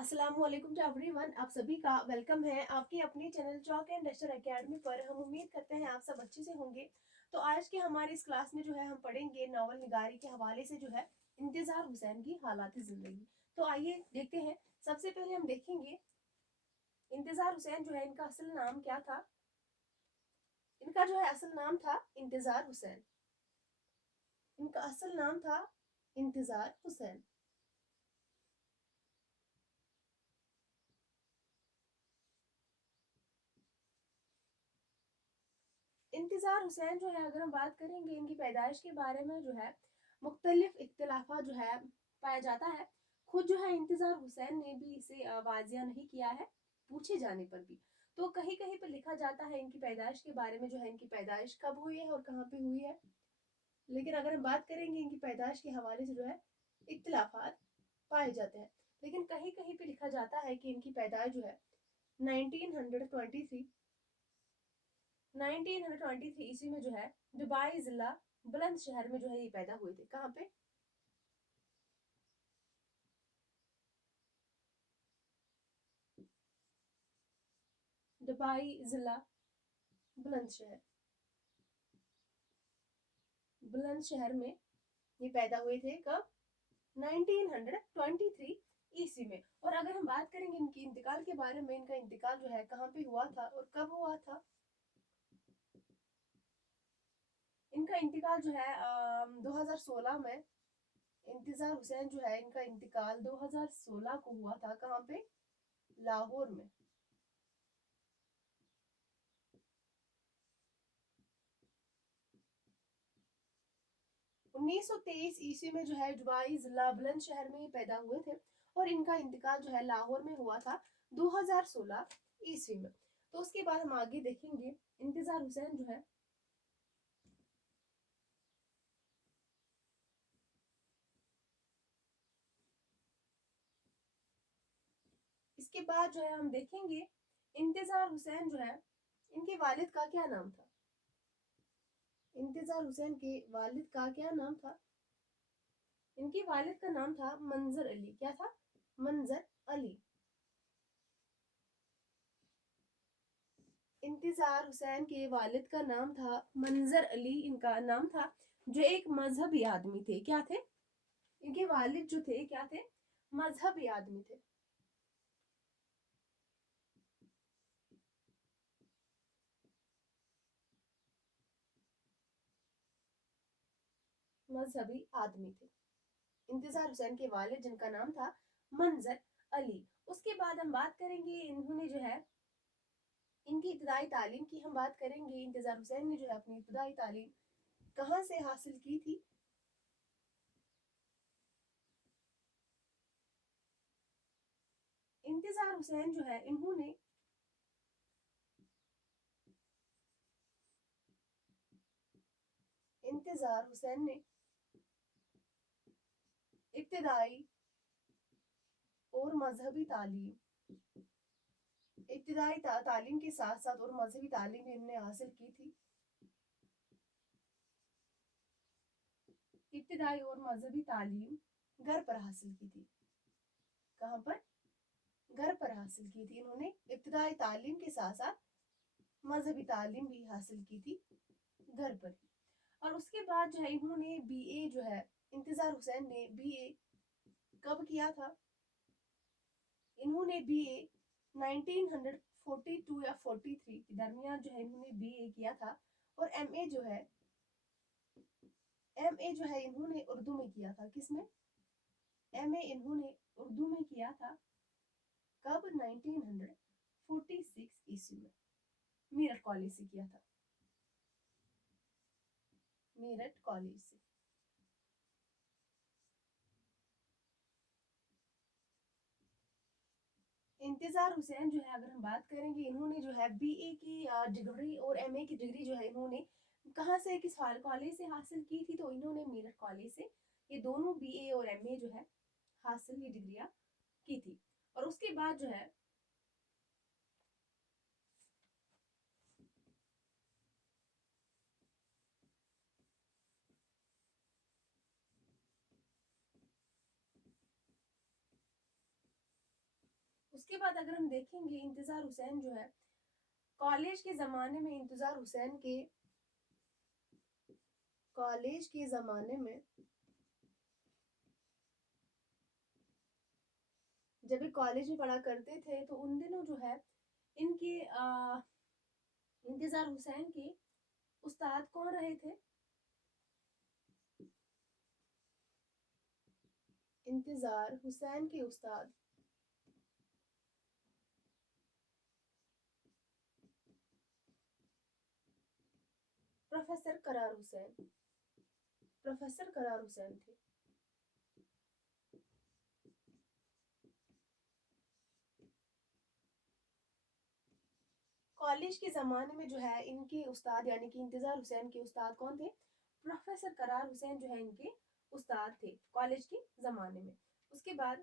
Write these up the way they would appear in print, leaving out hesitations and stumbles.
अस्सलामुअलैकुम to everyone. आप सभी का वेलकम है आपके अपने channel chalk and duster academy पर। हम उम्मीद करते हैं आप सब अच्छे से होंगे। तो आज के हमारी इस क्लास में जो है हम पढ़ेंगे नावल निगारी के हवाले से जो है इंतजार हुसैन की हालात जिंदगी। तो आइए देखते हैं। सबसे पहले हम देखेंगे इंतजार हुसैन जो है इनका असल नाम क्या था। इनका जो है असल नाम था इंतजार हुसैन। इनका असल नाम था इंतजार हुसैन। इंतजार हुसैन जो है अगर हम बात करेंगे इनकी पैदाइश के बारे में जो है मुख्तलिफ इख्तलाफा जो है पाया जाता है। खुद जो है इंतजार हुसैन ने भी इसे वाजिया नहीं किया है पूछे जाने पर भी। तो कहीं कहीं पर लिखा जाता है इनकी पैदाइश के बारे में जो है इनकी पैदाइश कब हुई है और कहाँ पे हुई है। लेकिन अगर हम बात करेंगे इनकी पैदाइश के हवाले से जो है इख्तलाफात पाए जाते हैं। लेकिन कहीं कहीं पे लिखा जाता है कि इनकी पैदाइश जो है 1923 1923 ईस्वी में जो है दुबई जिला बुलंदशहर में जो है ये पैदा हुए थे। कहाँ पे? दुबई जिला बुलंदशहर बुलंदशहर में ये पैदा हुए थे। कब? 1923 ईस्वी में। और अगर हम बात करेंगे इनकी इंतकाल के बारे में, इनका इंतकाल जो है कहाँ पे हुआ था और कब हुआ था। इनका इंतकाल जो है 2016 में। इंतजार हुसैन जो है इनका इंतकाल 2016 को हुआ था। कहाँ पे? लाहौर में। 1923 ईस्वी में जो है दुबई जिला बुलंदशहर में पैदा हुए थे और इनका इंतकाल जो है लाहौर में हुआ था 2016 ईस्वी में। तो उसके बाद हम आगे देखेंगे इंतजार हुसैन जो है इसके बाद जो है हम देखेंगे इंतजार हुसैन जो है इनके वालिद का क्या नाम था। इंतजार हुसैन के वालिद का क्या नाम था? इनके वालिद का नाम था मंजर अली। क्या था? मंजर अली। इंतजार हुसैन के वालिद का नाम था मंजर अली। इनका नाम था जो एक मजहबी आदमी थे। क्या थे? इनके वालिद जो थे क्या थे? मजहबी आदमी थे। मजहबी आदमी थे इंतजार हुसैन के वालिद जिनका नाम था मंजर अली। उसके बाद हम बात करेंगे इन्होंने जो है इनकी इब्तदाई तालीम की हम बात करेंगे। इंतजार हुसैन ने जो है अपनी इब्तदाई तालीम कहाँ से हासिल की थी। इंतजार हुसैन जो है इन्होंने इंतजार हुसैन ने इब्तदाई और मजहबी तालीम तालीम के साथ साथ और मजहबी तालीम भी इन्होंने हासिल की थी। इब्तदाई और मजहबी तालीम घर पर हासिल की थी। कहाँ पर? घर पर हासिल की थी इन्होंने इब्तदाई तालीम के साथ साथ मजहबी तालीम भी हासिल की थी घर पर ही। और उसके बाद जो है इन्होंने बीए जो है इंतजार हुसैन ने बीए कब किया था? इन्होंने बीए 1942 या 43 के दरमियान जो है इन्होंने बीए किया था। और एमए जो है इन्होंने उर्दू में किया था। किसमें? एमए इन्होंने उर्दू में किया था। कब? 1946 ईस्वी में मेरठ कॉलेज से किया था। मेरठ कॉलेज से। इंतजार हुसैन जो है अगर हम बात करेंगे इन्होंने जो है बीए की डिग्री और एमए की डिग्री जो है इन्होंने कहाँ से किस कॉलेज से हासिल की थी। तो इन्होंने मेरठ कॉलेज से ये दोनों बीए और एमए जो है हासिल ये डिग्रियां की थी। और उसके बाद जो है اس کے بعد اگر ہم دیکھیں گے انتظار حسین جو ہے کالج کے زمانے میں، جب یہ کالج میں پڑھا کرتے تھے تو ان دنوں جو ہے ان کے انتظار حسین کے استاد کون رہے تھے؟ انتظار حسین کے استاد پروفیسر قرار حسین تھے۔ کالج کے زمانے میں جو ہے ان کے استاد یعنی کہ انتظار حسین کے استاد کون تھے؟ پروفیسر قرار حسین جو ہے ان کے استاد تھے کالج کے زمانے میں۔ اس کے بعد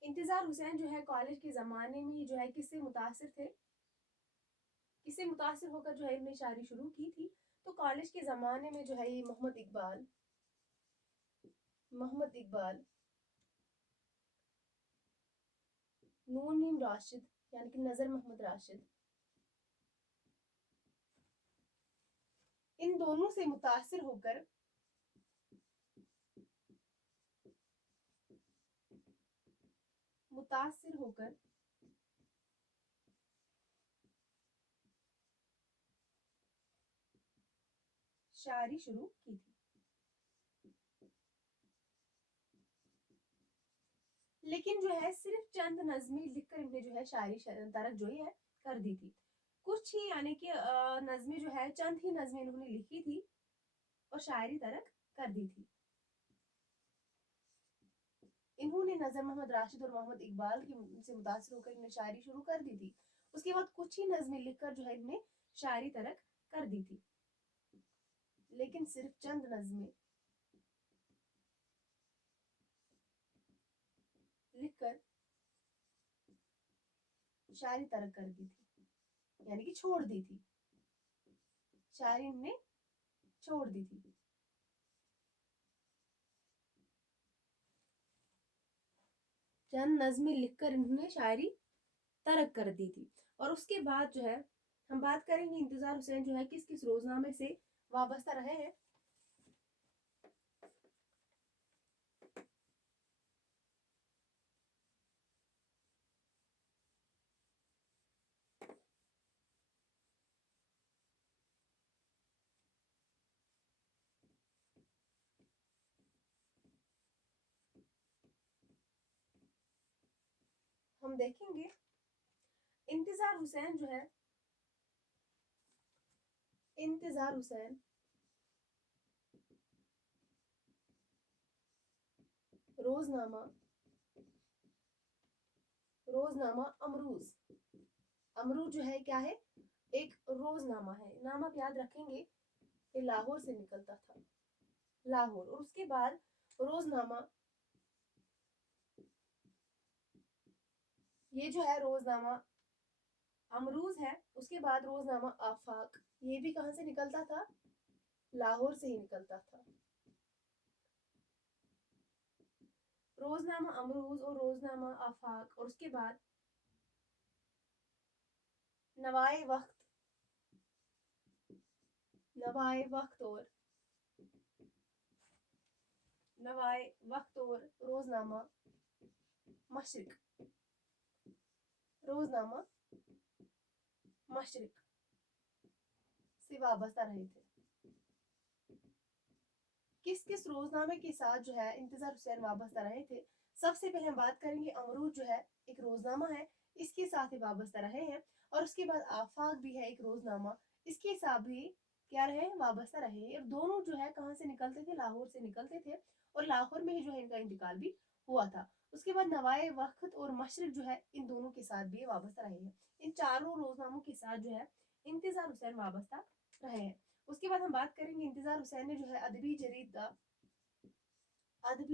انتظار حسین جو ہے کالج کے زمانے میں جو ہے کس سے متاثر تھے؟ کس سے متاثر ہو کر جو ہے انہوں نے شاعری شروع کی تھی؟ تو کالج کے زمانے میں جو ہے یہ محمد اقبال، نون نیم راشد یعنی کہ نظر محمد راشد، ان دونوں سے متاثر ہو کر شاعری شروع کی تھی۔ لیکن جو ہے صرف چند نظمیں لکھ کر انہیں جو ہے شاعری ترک جو ہے کر دی تھی۔ کچھ ہی یعنی کہ نظمیں جو ہے چند ہی نظمیں انہوں نے لکھی تھی اور شاعری ترک کر دی تھی۔ انہوں نے نظر محمد راشد اور محمد اقبال سے متاثر ہو کر انہیں شاعری شروع کر دی تھی۔ اس کے بعد کچھ ہی نظمیں لکھ کر جو ہے انہیں شاعری ترک کر دی تھی، لیکن صرف چند نظمیں لکھ کر شاعری ترک کر دی تھی یعنی کہ چھوڑ دی تھی، شاعری نے چھوڑ دی تھی۔ چند نظمیں لکھ کر انہوں نے شاعری ترک کر دی تھی۔ اور اس کے بعد جو ہے ہم بات کریں گے انتظار حسین جو ہے کس کس روزنامے سے وابستہ رہے ہیں۔ ہم دیکھیں گے انتظار حسین جو ہے روزنامہ امروز جو ہے کیا ہے؟ ایک روزنامہ ہے۔ نام آپ یاد رکھیں گے کہ لاہور سے نکلتا تھا، لاہور۔ اور اس کے بعد روزنامہ، یہ جو ہے روزنامہ امروز ہے۔ اس کے بعد روزنامہ آفاق، یہ بھی کہاں سے نکلتا تھا؟ لاہور سے ہی نکلتا تھا۔ روزنامہ امروز اور روزنامہ آفاق، اور اس کے بعد نوائے وقت اور روزنامہ مشرق سے وابستہ رہے تھے۔ کس روزنامے کے ساتھ جو ہے انتظار حسین وابستہ رہے تھے؟ سب سے پہلے ہم بات کریں گے امروز جو ہے ایک روزنامہ ہے، اس کے ساتھ ہی وابستہ رہے ہیں۔ اور اس کے بعد آفاق بھی ہے ایک روزنامہ، اس کے ساتھ بھی کیا رہے؟ وابستہ رہے۔ اور دونوں جو ہے کہاں سے نکلتے تھے؟ لاہور سے نکلتے تھے، اور لاہور میں ہی جو ہے ان کا انتقال بھی ہوا تھا۔ اس کے بعد نوائے وقت اور مشرق جو ہے ان دونوں کے ساتھ بھی وابستہ رہے ہیں۔ ان چاروں روزناموں کے ساتھ جو ہے انتظار حسین وابستہ رہے ہیں۔ اس کے بعد ہم بات کریں گے انتظار حسین نے جو ہے ادبی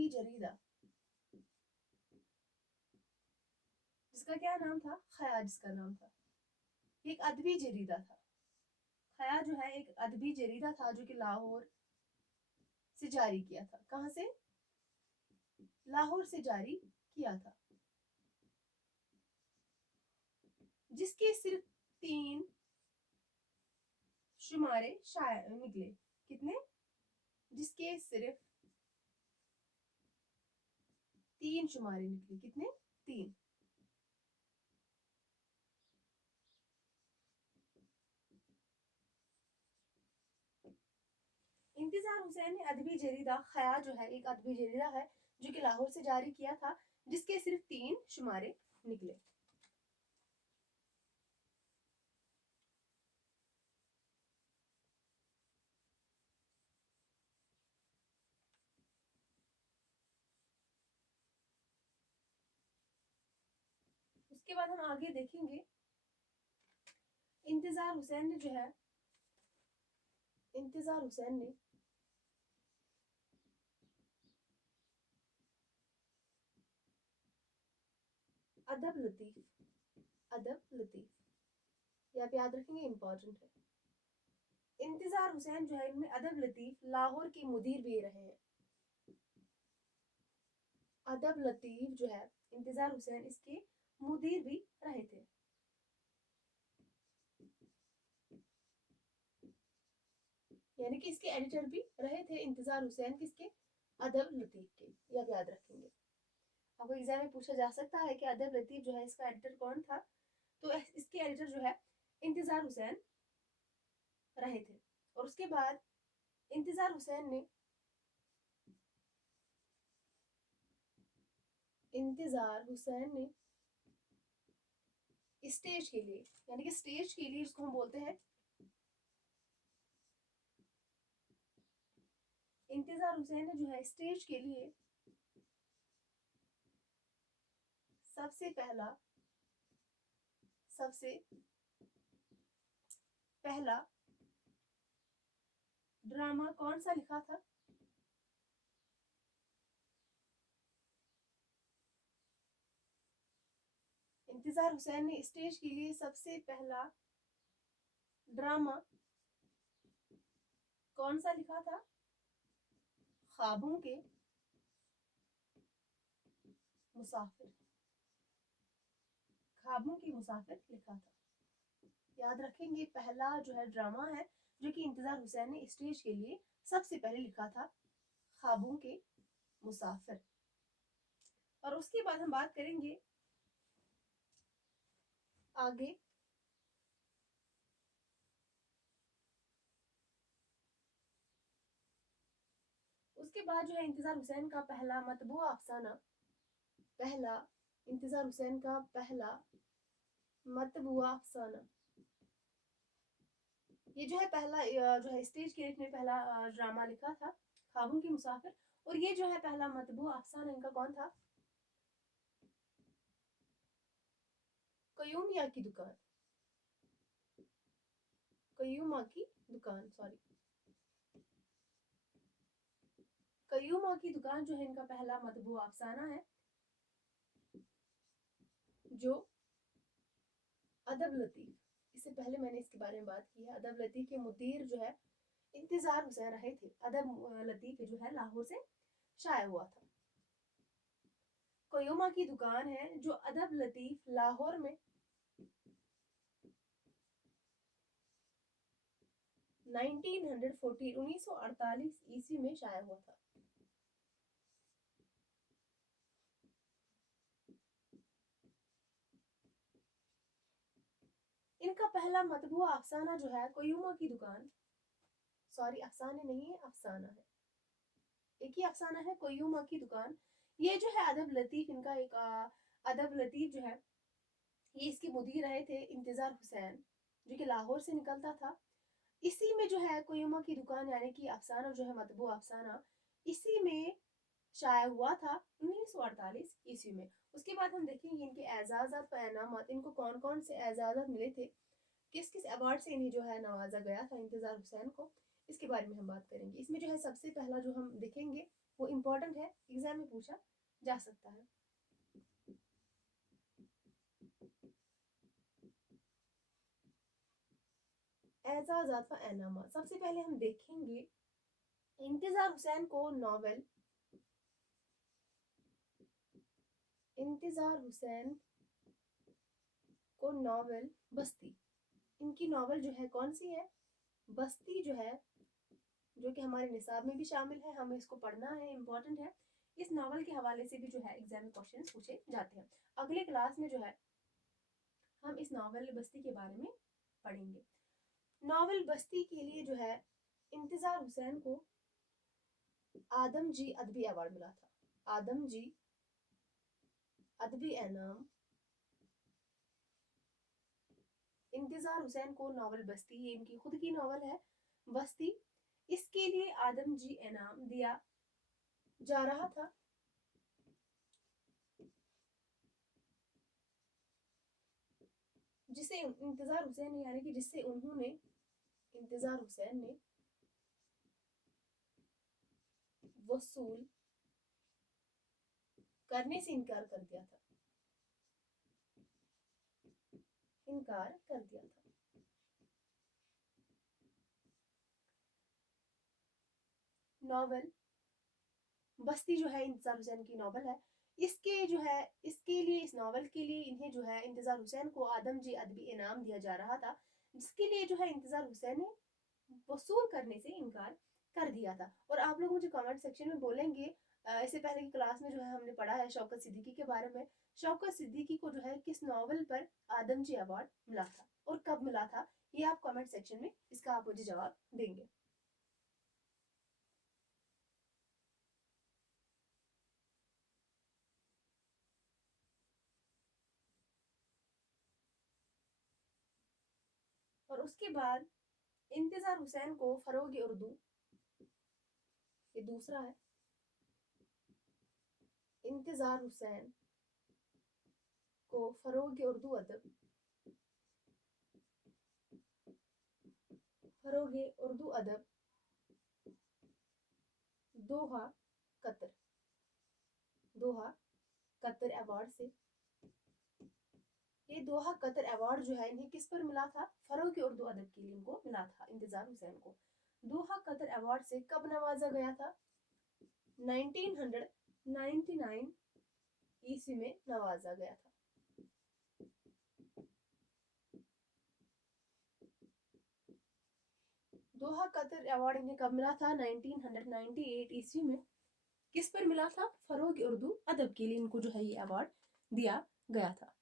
جریدہ जिसका क्या नाम था, खया जिसका नाम था। एक अदबी जरीदा था। खया जो है एक अदबी जरीदा था जो कि लाहौर से जारी किया था। कहाँ से? लाहौर से जारी किया था, जिसके सिर्फ 3 शुमारे शायद निकले। कितने? जिसके सिर्फ 3 शुमारे निकले। कितने? 3। इंतजार हुसैन ने अदबी जरीदा खया जो है एक अदबी जरीदा है जो कि लाहौर से जारी किया था, जिसके सिर्फ 3 शुमारे निकले। उसके बाद हम आगे देखेंगे। इंतजार हुसैन ने जो है इंतजार हुसैन ने अदब लतीफ ये आप याद रखेंगे, इंपॉर्टेंट है। इंतजार हुसैन जो है इनमें अदब लतीफ लाहौर के मुदीर भी रहे हैं। अदब लतीफ जो है इंतजार हुसैन इसके मुदीर भी रहे थे। यानी कि इसके एडिटर भी रहे थे इंतजार हुसैन किसके? अदब लतीफ के। ये आप याद रखेंगे। आपको एग्जाम में पूछा जा सकता है कि अदब लतीफ जो है इसका एडिटर कौन था, तो इसके एडिटर जो है इंतजार हुसैन रहे थे। और उसके बाद इंतजार हुसैन ने स्टेज के लिए, यानी कि स्टेज के लिए जिसको हम बोलते हैं, इंतजार हुसैन ने जो है स्टेज के लिए सबसे पहला ड्रामा कौन सा लिखा था? इंतजार हुसैन ने स्टेज के लिए सबसे पहला ड्रामा कौन सा लिखा था? ख्वाबों के मुसाफिर लिखा था। याद रखेंगे, पहला जो है ड्रामा है जो कि इंतजार हुसैन ने स्टेज के लिए सबसे पहले लिखा था, ख्वाबों के मुसाफिर। और उसके बाद हम बात करेंगे आगे। उसके बाद जो है इंतजार हुसैन का पहला मतबूआ अफसाना, इंतजार हुसैन का पहला मतबूआ अफसाना, ये जो है पहला जो है स्टेज के लिए पहला ड्रामा लिखा था, ख्वाबों के मुसाफिर। और ये जो है पहला मतबूआ अफसाना इनका कौन था? कयूमिया की दुकान, कयूमा की दुकान जो है इनका पहला मतबूआ अफसाना है, जो अदब लतीफ, इससे पहले मैंने इसके बारे में बात की है। अदब लतीफ के मुदीर जो है इंतजार हुसैन रहे थे। अदब लतीफ जो है लाहौर से शाया हुआ था। कयूमा की दुकान है जो अदब लतीफ लाहौर में 1948 ईस्वी में शाया हुआ था। इनका पहला मतबूआ अफसाना जो है कयूमा की दुकान, सॉरी अफसाने नहीं है, अफसाना है, एक ही अफसाना है, कयूमा की दुकान। ये जो है अदब लतीफ इनका एक अदब लतीफ जो है ये इसके मुदीर रहे थे इंतजार हुसैन, जो कि लाहौर से निकलता था। इसी में जो है कयूमा की दुकान यानी कि अफसाना जो है मतबूआ अफसाना, इसी में शाया हुआ था 1948 ईस्वी में। उसके बाद हम देखेंगे इनके एजाज़ात व इनामात, इनको कौन कौन से एजाज़ात मिले थे, किस किस अवार्ड से इन्हें जो है नवाजा गया था इंतजार हुसैन को, इसके बारे में हम बात करेंगे। इसमें जो है सबसे पहला जो हम देखेंगे वो इम्पोर्टेंट है, एग्जाम में पूछा जा सकता है। एजाज़ात व एनामा। सबसे पहले हम देखेंगे इंतज़ार हुसैन को नॉवेल, इंतज़ार हुसैन को नॉवेल बस्ती। इनकी नॉवेल जो है कौन सी है? बस्ती जो है, जो कि हमारे निसाब में भी शामिल है, हमें इसको पढ़ना है, इम्पोर्टेंट है। इस नॉवल के हवाले से भी जो है एग्जाम में क्वेश्चन पूछे जाते हैं। अगले क्लास में जो है हम इस नॉवल बस्ती के बारे में पढ़ेंगे। नॉवल बस्ती के लिए जो है इंतज़ार हुसैन को आदम जी अदबी अवार्ड मिला था। आदम जी अदबी इनाम इंतज़ार हुसैन को नॉवल बस्ती, ये इनकी खुद की नॉवल है बस्ती, इसके लिए आदम जी इनाम दिया जा रहा था। जिसे इंतज़ार हुसैन ने, यानी कि जिससे उन्होंने, इंतज़ार हुसैन ने वसूल करने से इनकार कर दिया था, इनकार कर दिया था। नॉवल बस्ती जो है इंतज़ार हुसैन की नॉवल है। इसके जो है, इसके लिए, इस नॉवल के लिए इन्हें जो है इंतज़ार हुसैन को आदम जी अदबी इनाम दिया जा रहा था, जिसके लिए जो है इंतज़ार हुसैन ने वसूल करने से इनकार कर दिया था। और आप लोग मुझे कमेंट सेक्शन में बोलेंगे, इससे पहले की क्लास में जो है हमने पढ़ा है शौकत सिद्दीकी के बारे में। शौकत सिद्दीकी को जो है किस नॉवल पर आदम जी अवार्ड मिला था और कब मिला था, ये आप कमेंट सेक्शन में इसका आप मुझे जवाब देंगे। और उसके बाद इंतज़ार हुसैन को फरोग उर्दू, ये दूसरा है, इंतज़ार हुसैन को फरोग उर्दू अदब, फरोग उर्दू अदब Doha Qatar, Doha Qatar award से, ये दोहा कतर अवार्ड जो है इन्हें किस पर मिला था? फरोग उर्दू अदब के लिए इनको मिला था, इंतज़ार हुसैन को दोहा कतर अवार्ड से कब नवाजा गया था? 1999 ईस्वी में नवाजा गया था। दोहा कतर अवार्ड इन्हें कब मिला था? 1998 ईस्वी में। किस पर मिला था? फरोग उर्दू अदब के लिए इनको जो है ये अवार्ड दिया गया था।